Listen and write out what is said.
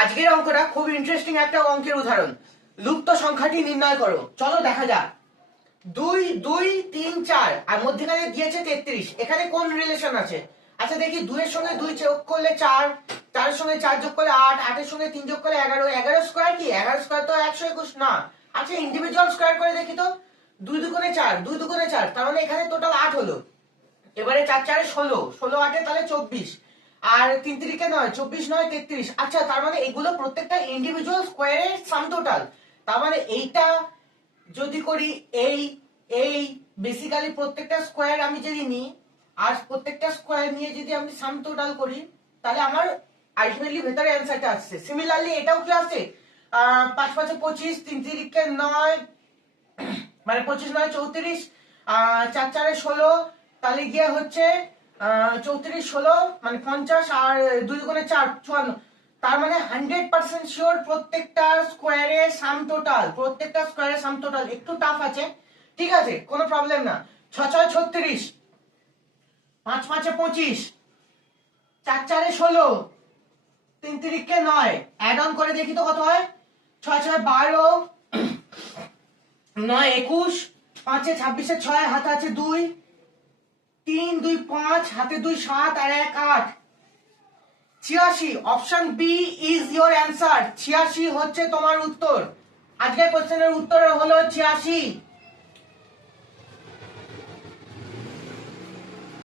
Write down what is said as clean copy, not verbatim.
আজকের অঙ্কটা খুব ইন্টারেস্টিং একটা অঙ্কের উদাহরণ। লুপ্ত সংখ্যাটি নির্ণয় করো। চলো দেখা যাক। 2 2 3 4 আর মধ্যখানে দিয়েছে 33। এখানে কোন রিলেশন আছে? আচ্ছা দেখি, 2 এর সঙ্গে 2 যোগ করলে 4, 4 এর সঙ্গে 4 যোগ করলে 8, 8 এর সঙ্গে 3 যোগ করলে 11, 11 স্কয়ার কি? 11 স্কয়ার তো 121 না। আচ্ছা ইন্ডিভিজুয়াল স্কয়ার করে দেখি তো। 2 দুগুণে 4, 2 দুগুণে 4, তার মানে এখানে টোটাল 8 হলো। এবারে 4 4 16, 16 8 তাহলে 24, আর 3 3 9, 24 9 33। আচ্ছা তার মানে এগুলো প্রত্যেকটা ইন্ডিভিজুয়াল স্কয়ারের সাম টোটাল। তার মানে এইটা যদি করি এই বেসিক্যালি প্রত্যেকটা স্কয়ার আমি যদি নিই আর প্রত্যেকটা স্কয়ার নিয়ে যদি আমি সাম টোটাল করি, তাহলে আমার আলটিমেটলি ভেতরে অ্যানসারটা আসছে। সিমিলারলি এটাও কি আসছে? 5 5 25, 3 3 9, মানে 25 9 34, 4 4 16, তাহলে গিয়ে হচ্ছে 34 16 মানে 50, আর 2 দুগুণে 4 54। তার মানে 100% শিওর প্রত্যেকটা স্কয়ারের সাম টোটাল, প্রত্যেকটা স্কয়ারের সাম টোটাল। একটু টাফ আছে, ঠিক আছে, কোনো প্রবলেম না। 6 6 36, 5 5 25, 4 4 16, 3 3 9, অ্যাড অন করে দেখি তো কত হয়। 6 6 12, 9 21, 5 26, 6 হাতে আছে 2, 3 2 5, হাতে 2 7 আর 1 8, 86। Option B is your answer. 86 হচ্ছে তোমার উত্তর। আজকের কোশ্চেনের উত্তর হলো 86।